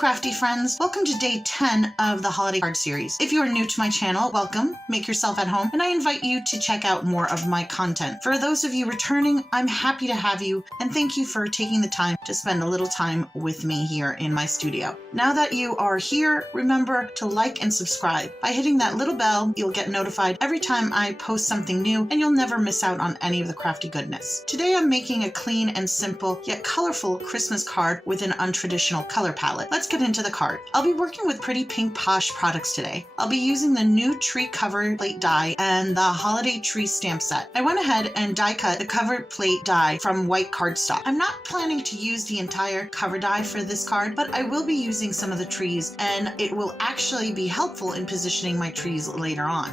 crafty friends, welcome to day 10 of the holiday card series. If you are new to my channel, welcome, make yourself at home, and I invite you to check out more of my content. For those of you returning, I'm happy to have you, and thank you for taking the time to spend a little time with me here in my studio. Now that you are here, remember to like and subscribe. By hitting that little bell, you'll get notified every time I post something new, and you'll never miss out on any of the crafty goodness. Today I'm making a clean and simple, yet colorful Christmas card with an untraditional color palette. Let's get into the card. I'll be working with pretty pink Posh products today. I'll be using the new tree cover plate die and the holiday tree stamp set. I went ahead and die cut the cover plate die from white cardstock. I'm not planning to use the entire cover die for this card, but I will be using some of the trees, and it will actually be helpful in positioning my trees later on.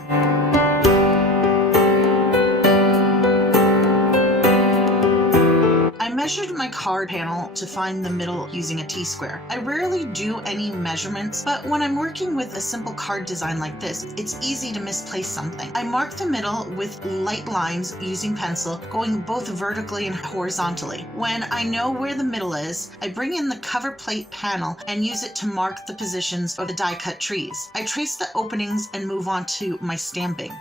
I measured my card panel to find the middle using a T-square. I rarely do any measurements, but when I'm working with a simple card design like this, it's easy to misplace something. I mark the middle with light lines using pencil, going both vertically and horizontally. When I know where the middle is, I bring in the cover plate panel and use it to mark the positions of the die-cut trees. I trace the openings and move on to my stamping.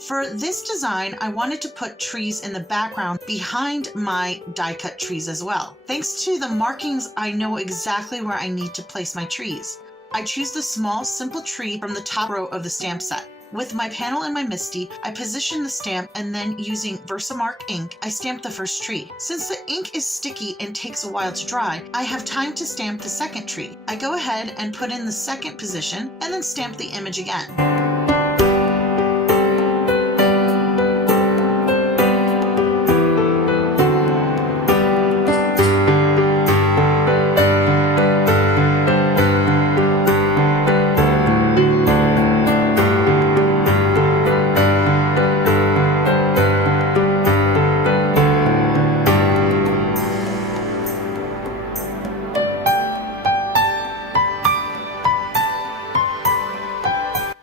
For this design, I wanted to put trees in the background behind my die-cut trees as well. Thanks to the markings, I know exactly where I need to place my trees. I choose the small, simple tree from the top row of the stamp set. With my panel and my MISTI, I position the stamp, and then using Watermark ink, I stamp the first tree. Since the ink is sticky and takes a while to dry, I have time to stamp the second tree. I go ahead and put in the second position and then stamp the image again.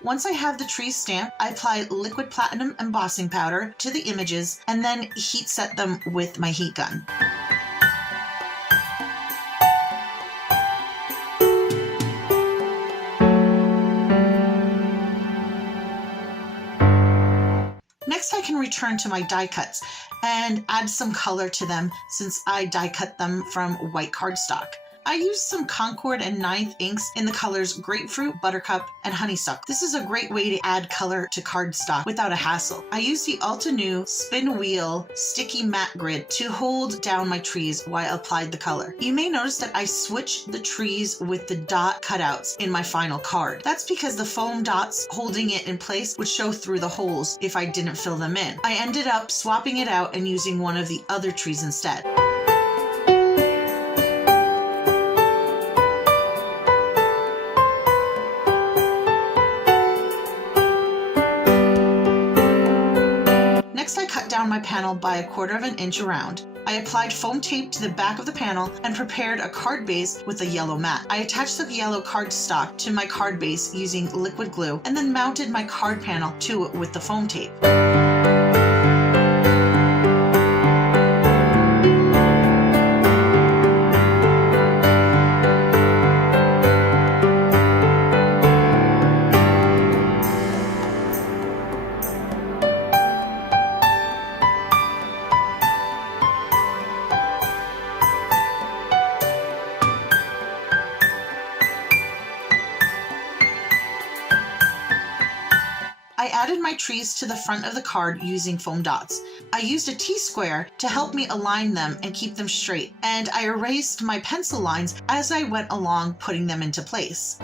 Once I have the trees stamped, I apply liquid platinum embossing powder to the images and then heat set them with my heat gun. Next, I can return to my die cuts and add some color to them since I die cut them from white cardstock. I used some Concord and 9th inks in the colors Grapefruit, Buttercup, and Honeysuckle. This is a great way to add color to cardstock without a hassle. I used the Ulta New Spin Wheel Sticky Matte Grid to hold down my trees while I applied the color. You may notice that I switched the trees with the dot cutouts in my final card. That's because the foam dots holding it in place would show through the holes if I didn't fill them in. I ended up swapping it out and using one of the other trees instead. Next, I cut down my panel by 1/4 of an inch around. I applied foam tape to the back of the panel and prepared a card base with a yellow mat. I attached the yellow cardstock to my card base using liquid glue and then mounted my card panel to it with the foam tape. I added my trees to the front of the card using foam dots. I used a T-square to help me align them and keep them straight, and I erased my pencil lines as I went along putting them into place.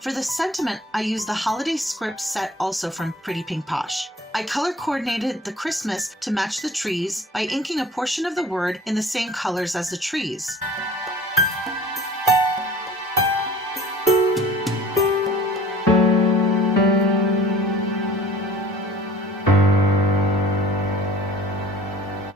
For the sentiment, I used the holiday script set also from Pretty Pink Posh. I color coordinated the Christmas to match the trees by inking a portion of the word in the same colors as the trees.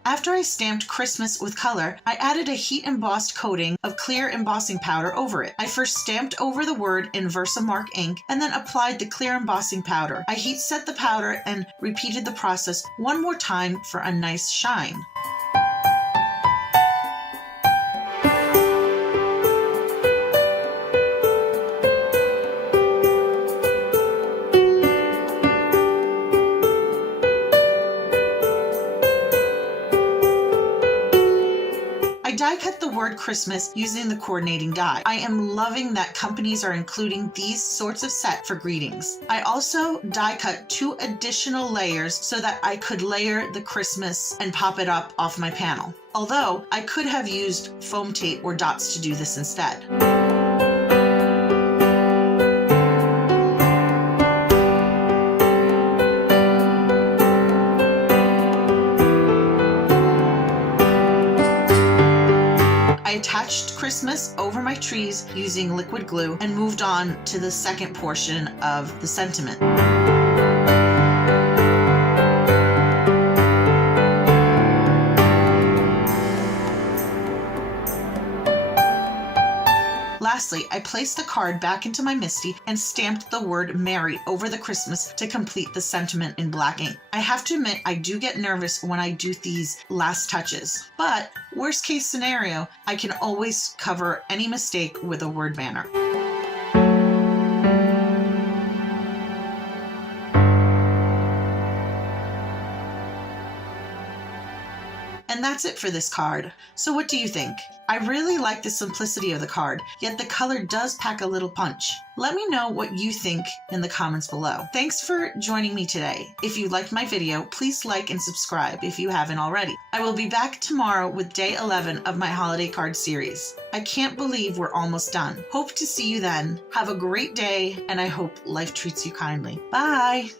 After I stamped Christmas with color, I added a heat embossed coating of clear embossing powder over it. I first stamped over the word in Versamark ink and then applied the clear embossing powder. I heat set the powder and repeated the process one more time for a nice shine. I die cut the word Christmas using the coordinating die. I am loving that companies are including these sorts of set for greetings. I also die cut 2 additional layers so that I could layer the Christmas and pop it up off my panel. Although I could have used foam tape or dots to do this instead. I attached Christmas over my trees using liquid glue and moved on to the second portion of the sentiment. Lastly, I placed the card back into my MISTI and stamped the word Merry over the Christmas to complete the sentiment in black ink. I have to admit, I do get nervous when I do these last touches, but worst case scenario, I can always cover any mistake with a word banner. And that's it for this card. So what do you think? I really like the simplicity of the card, yet the color does pack a little punch. Let me know what you think in the comments below. Thanks for joining me today. If you liked my video, please like and subscribe if you haven't already. I will be back tomorrow with day 11 of my holiday card series. I can't believe we're almost done. Hope to see you then. Have a great day, and I hope life treats you kindly. Bye!